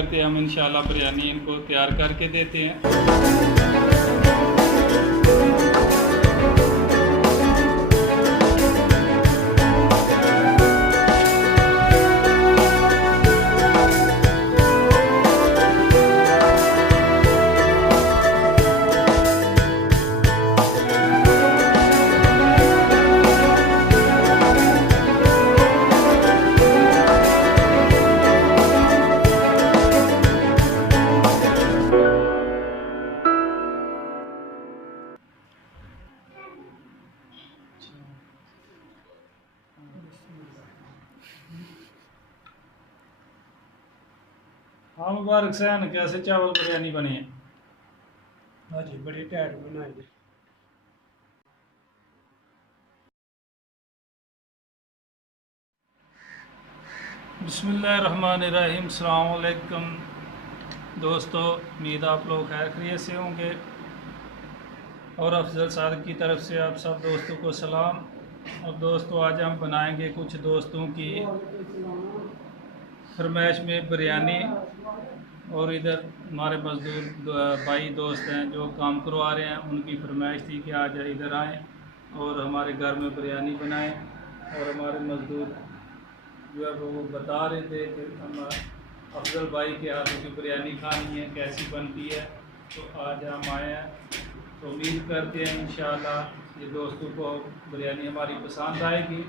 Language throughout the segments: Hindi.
करते हैं हम इंशाल्लाह बिरयानी इनको तैयार करके देते हैं। हाँ मुबारक सैन, कैसे चावल बिरयानी बनी है? हाँ जी, बड़ी टाइट बनाई है। बिस्मिल्लाहिर्रहमानिर्रहीम। अस्सलाम वालेकुम दोस्तों, उम्मीद आप लोग खैर खैरियत से होंगे और अफजल सादिक की तरफ से आप सब दोस्तों को सलाम। और दोस्तों आज हम बनाएंगे कुछ दोस्तों की फरमाइश में बिरयानी। और इधर हमारे मज़दूर भाई दोस्त हैं जो काम करवा रहे हैं, उनकी फरमाइश थी कि आज इधर आएँ और हमारे घर में बिरयानी बनाएं। और हमारे मज़दूर जो है वो बता रहे थे कि हम अफजल भाई के हाथों की बिरयानी खानी है, कैसी बनती है। तो आज हम आए हैं, तो उम्मीद करते हैं इंशाअल्लाह ये दोस्तों को बिरयानी हमारी पसंद आएगी।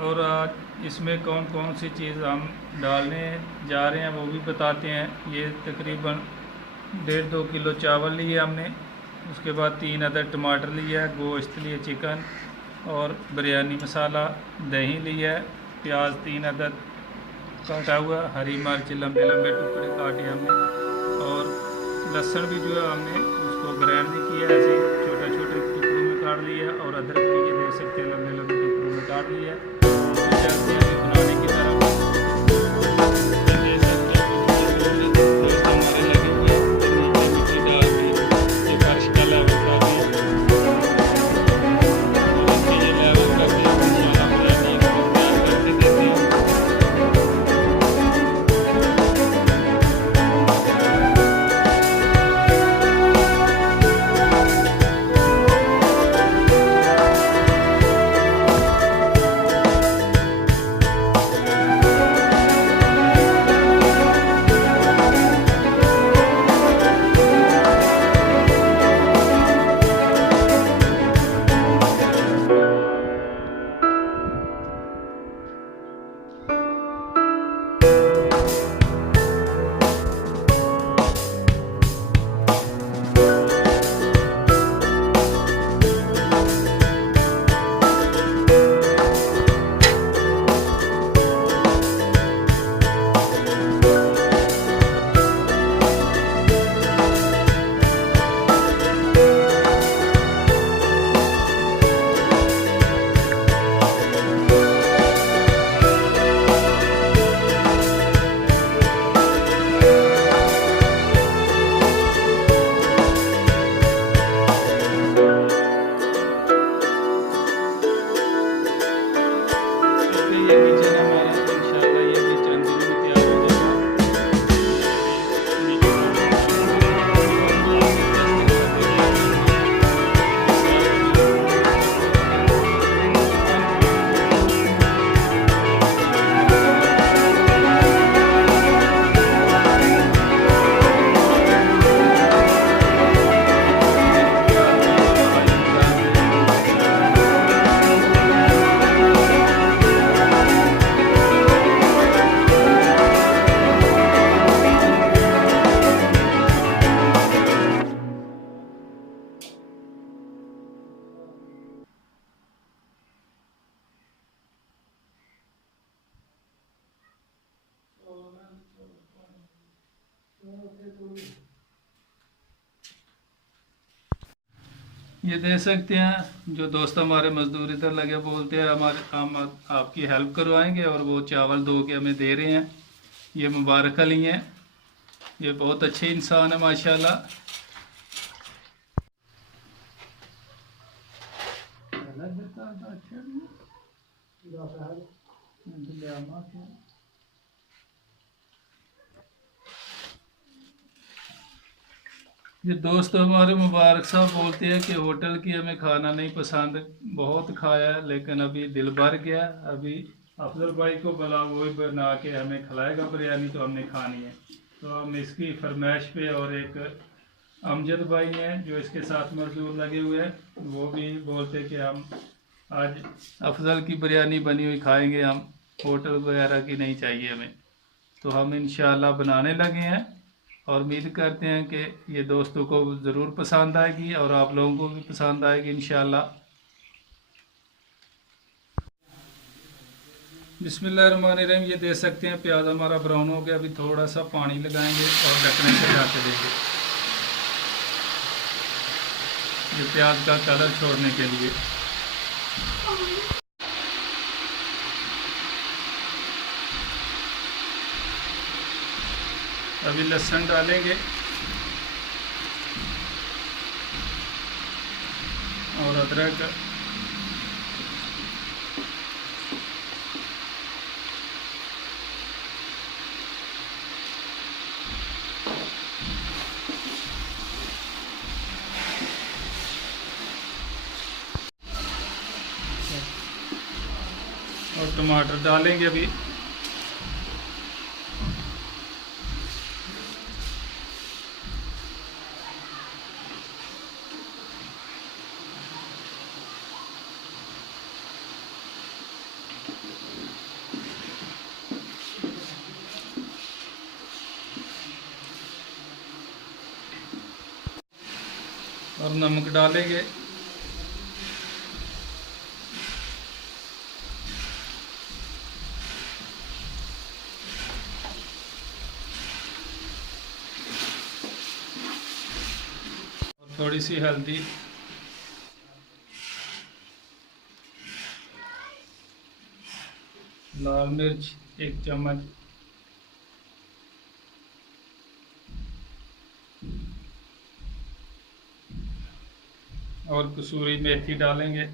और आज इसमें कौन कौन सी चीज़ हम डालने जा रहे हैं वो भी बताते हैं। ये तकरीबन 1.5-2 किलो चावल लिए हमने, उसके बाद 3 अदद टमाटर लिया है, गोश्त लिए चिकन और बिरयानी मसाला, दही लिया है, प्याज 3 अदद काटा हुआ, हरी मिर्च लंबे लंबे टुकड़े काटे हमने, और लहसुन भी जो है हमने उसको ग्राइंड नहीं किया, ऐसे छोटे छोटे टुकड़ों में काट लिया। और अदरक भी ये देख सकते हैं लंबे लंबे टुकड़ों में काट लिया। तो चलते हैं अभी बनाने की तरफ। ये देख सकते हैं दोस्त हमारे लगे हुए हैं, और नीचे मिट्टी डाल के ये फर्श का लेवल कर दिया। और ये लेवल कर दिया, इंशाल्लाह बिरयानी को तैयार करके देते हैं। ये किचन हमारा, इंशाल्लाह ये भी चंद दिनों में तैयार हो जाएगा। नीचे ये देख सकते हैं जो दोस्त हमारे मजदूर इधर लगे बोलते हैं हमारे हम आपकी हेल्प करवाएंगे, और वो चावल धो के हमें दे रहे हैं। ये मुबारक अली हैं, ये बहुत अच्छे इंसान है माशाल्लाह। ये दोस्त हमारे मुबारक साहब बोलते हैं कि होटल की हमें खाना नहीं पसंद, बहुत खाया लेकिन अभी दिल भर गया। अभी अफजल भाई को बुला, वो ही बना के हमें खिलाएगा बिरयानी, तो हमने खानी है। तो हम इसकी फरमाइश पे, और एक अमजद भाई हैं जो इसके साथ मजदूर लगे हुए हैं, वो भी बोलते कि हम आज अफजल की बिरयानी बनी हुई खाएंगे, हम होटल वगैरह की नहीं चाहिए हमें। तो हम इंशाल्लाह बनाने लगे हैं और उम्मीद करते हैं कि ये दोस्तों को ज़रूर पसंद आएगी और आप लोगों को भी पसंद आएगी इंशाल्लाह। बिस्मिल्लाहिर्रहमानिर्रहीम। ये दे सकते हैं प्याज हमारा ब्राउन हो गया, अभी थोड़ा सा पानी लगाएंगे और ढकने से ढक देंगे, ये प्याज का कलर छोड़ने के लिए। अभी लहसुन डालेंगे और अदरक, और टमाटर डालेंगे अभी। और नमक डालेंगे। और थोड़ी सी हल्दी, लाल मिर्च 1 चम्मच, और कसूरी मेथी डालेंगे।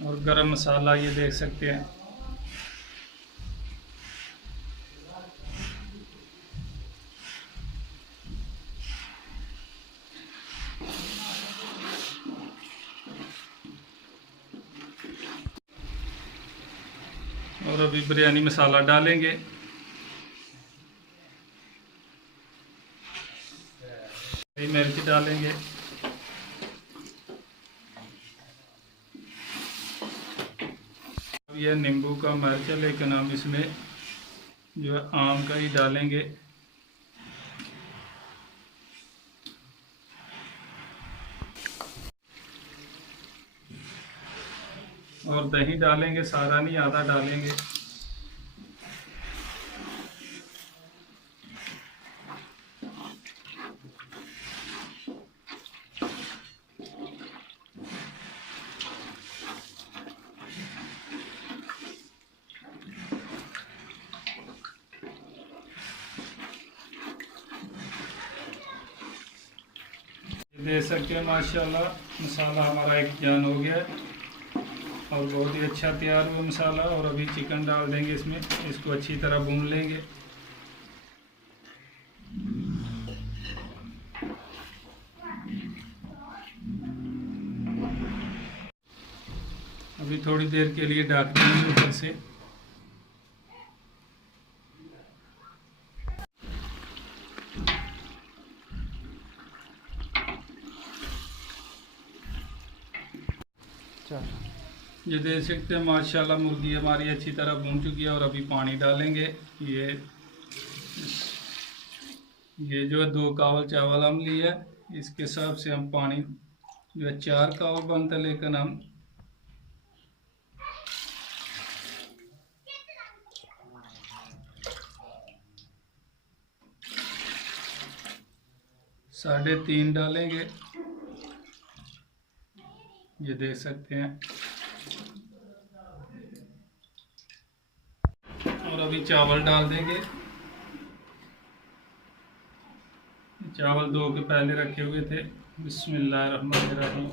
और गरम मसाला ये देख सकते हैं। और अभी बिरयानी मसाला डालेंगे। मिर्च डालेंगे। यह नींबू का मिर्च है, लेकिन हम इसमें जो है आम का ही डालेंगे। और दही डालेंगे, सारा नहीं, आधा डालेंगे। दे सकते हैं माशाल्लाह मसाला हमारा एक जान हो गया और बहुत ही अच्छा तैयार हुआ मसाला। और अभी चिकन डाल देंगे इसमें, इसको अच्छी तरह भून लेंगे। अभी थोड़ी देर के लिए ढक देंगे ऊपर से। ये देख सकते हैं माशाल्लाह मुर्गी हमारी अच्छी तरह भून चुकी है। और अभी पानी डालेंगे। ये जो 2 कावल चावल हम लिए, इसके हिसाब से हम पानी जो है 4 कावल बनता है, लेकिन हम साढ़े 3 डालेंगे। ये देख सकते हैं। और अभी चावल डाल देंगे। चावल 2 के पहले रखे हुए थे। बिस्मिल्लाहिर्रहमानिर्रहीम।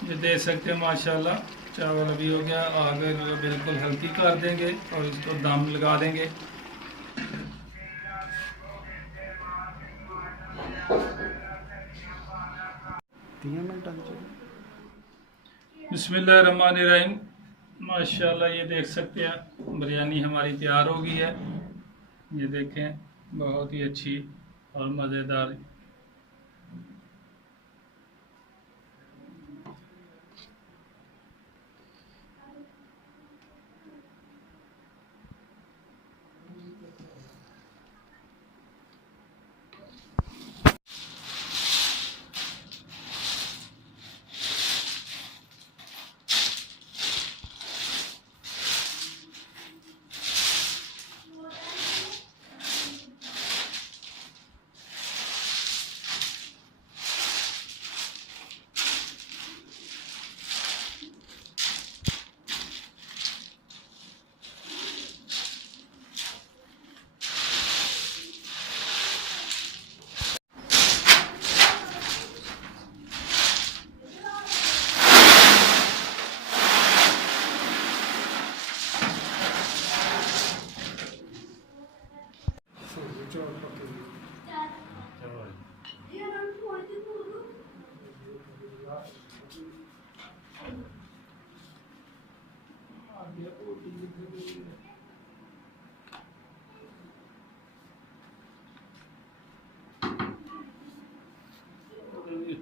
ये देख सकते हैं माशाल्लाह चावल अभी हो गया। आगे जो है बिल्कुल हल्की कर देंगे और इसको दम लगा देंगे। बिस्मिल्लाहिर्रहमानिर्रहीम। माशाल्लाह ये देख सकते हैं बिरयानी हमारी तैयार हो गई है। ये देखें बहुत ही अच्छी और मज़ेदार।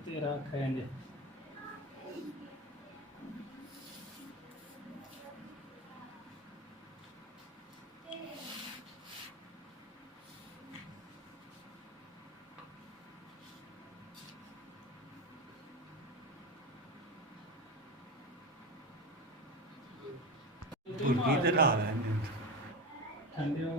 तेरा खाएंगे। इधर आ रहा है ठंडे हो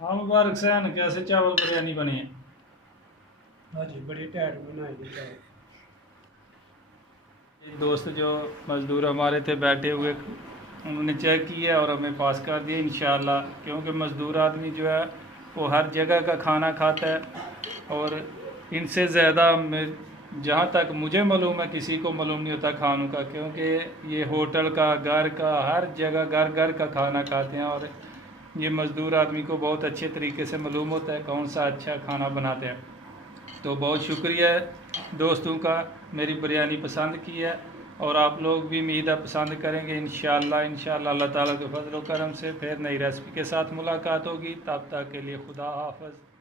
हाँ मुबारक सैन, कैसे चावल बिरयानी बनी है? हाँ जी बड़ी टाइट बनाई है चावल। एक दोस्त जो मज़दूर हमारे थे बैठे हुए, उन्होंने चेक किया और हमें पास कर दिया इंशाअल्लाह। क्योंकि मज़दूर आदमी जो है वो हर जगह का खाना खाता है और इनसे ज़्यादा जहाँ तक मुझे मालूम है किसी को मालूम नहीं होता खानों का। क्योंकि ये होटल का, घर का, हर जगह घर घर का खाना खाते हैं और ये मज़दूर आदमी को बहुत अच्छे तरीके से मालूम होता है कौन सा अच्छा खाना बनाते हैं। तो बहुत शुक्रिया दोस्तों का, मेरी बिरयानी पसंद की है और आप लोग भी उम्मीद है पसंद करेंगे इंशाअल्लाह अल्लाह ताला के फजल व करम से फिर नई रेसिपी के साथ मुलाकात होगी। तब तक के लिए खुदा हाफ़िज़।